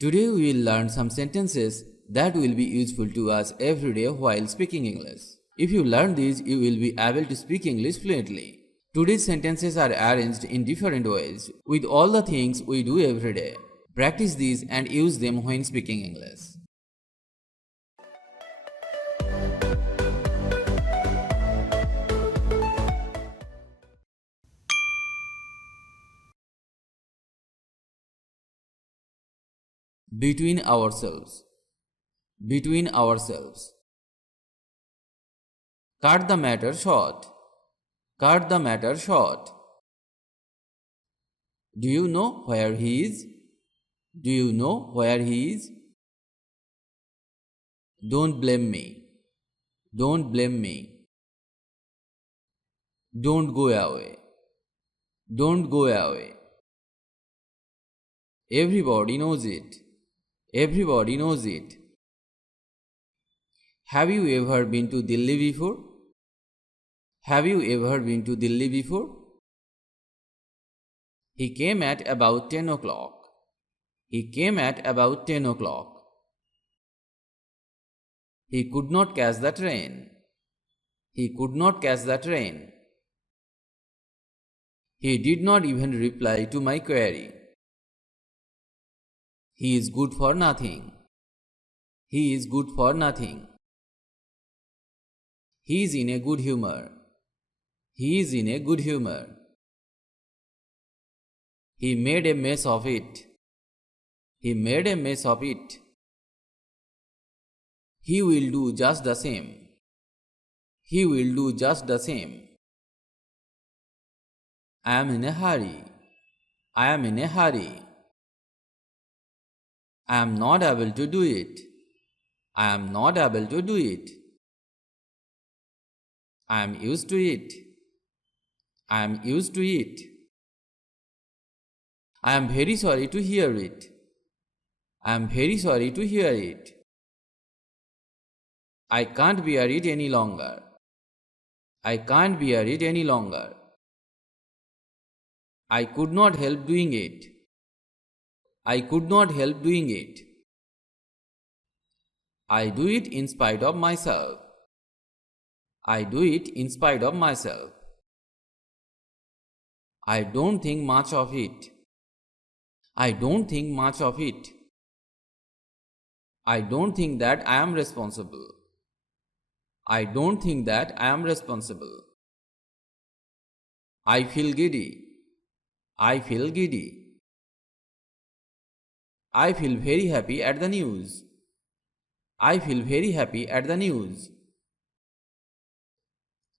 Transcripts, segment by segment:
Today we will learn some sentences that will be useful to us every day while speaking English. If you learn these, you will be able to speak English fluently. Today's sentences are arranged in different ways with all the things we do every day. Practice these and use them when speaking English. Between ourselves. Between ourselves. Cut the matter short. Cut the matter short. Do you know where he is? Do you know where he is? Don't blame me. Don't blame me. Don't go away. Don't go away. Everybody knows it. Everybody knows it. Have you ever been to Delhi before? Have you ever been to Delhi before? He came at about 10 o'clock. He came at about 10 o'clock. He could not catch the train. He could not catch the train. He did not even reply to my query. He is good for nothing. He is good for nothing. He is in a good humor. He is in a good humor. He made a mess of it. He made a mess of it. He will do just the same. He will do just the same. I am in a hurry. I am in a hurry. I am not able to do it. I am not able to do it. I am used to it. I am used to it. I am very sorry to hear it. I am very sorry to hear it. I can't bear it any longer. I can't bear it any longer. I could not help doing it. I could not help doing it. I do it in spite of myself. I do it in spite of myself. I don't think much of it. I don't think much of it. I don't think that I am responsible. I don't think that I am responsible. I feel giddy. I feel giddy. I feel very happy at the news. I feel very happy at the news.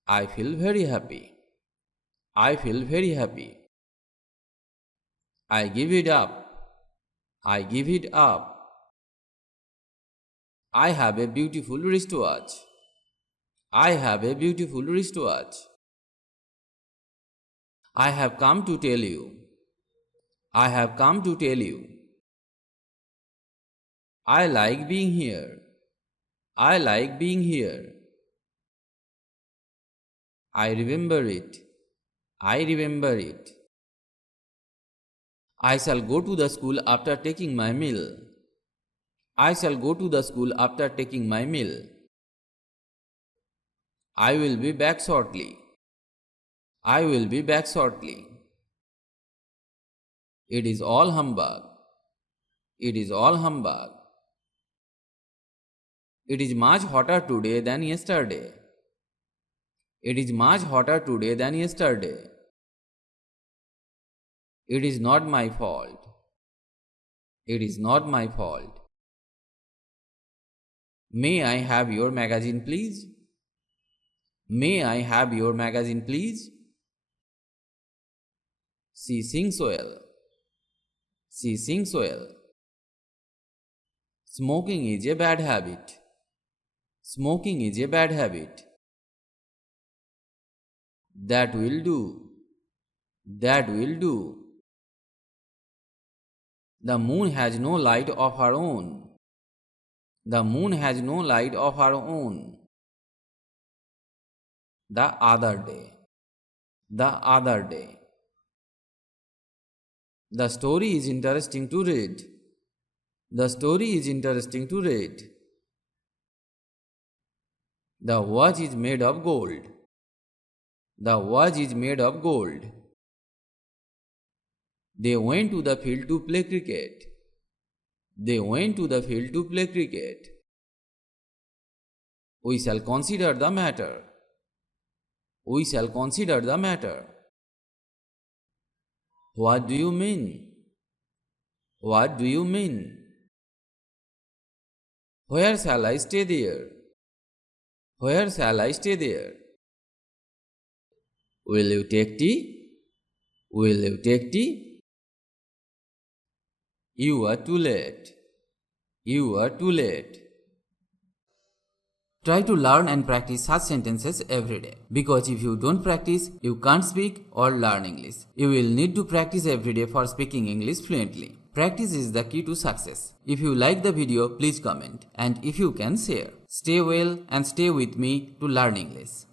I feel very happy. I feel very happy. I give it up. I give it up. I have a beautiful wristwatch. I have a beautiful wristwatch. I have come to tell you. I have come to tell you. I like being here. I like being here. I remember it. I remember it. I shall go to the school after taking my meal. I shall go to the school after taking my meal. I will be back shortly. I will be back shortly. It is all humbug. It is all humbug. It is much hotter today than yesterday. It is much hotter today than yesterday. It is not my fault. It is not my fault. May I have your magazine, please? May I have your magazine, please? She sings well. She sings well. Smoking is a bad habit. Smoking is a bad habit. That will do. That will do. The moon has no light of her own. The moon has no light of her own. The other day. The other day. The story is interesting to read. The story is interesting to read. The watch is made of gold. The watch is made of gold. They went to the field to play cricket. They went to the field to play cricket. We shall consider the matter. We shall consider the matter. What do you mean? What do you mean? Where shall I stay there? Where shall I stay there? Will you take tea? Will you take tea? You are too late. You are too late. Try to learn and practice such sentences every day. Because if you don't practice, you can't speak or learn English. You will need to practice every day for speaking English fluently. Practice is the key to success. If you like the video, please comment. And if you can, share. Stay well and stay with me to learn English.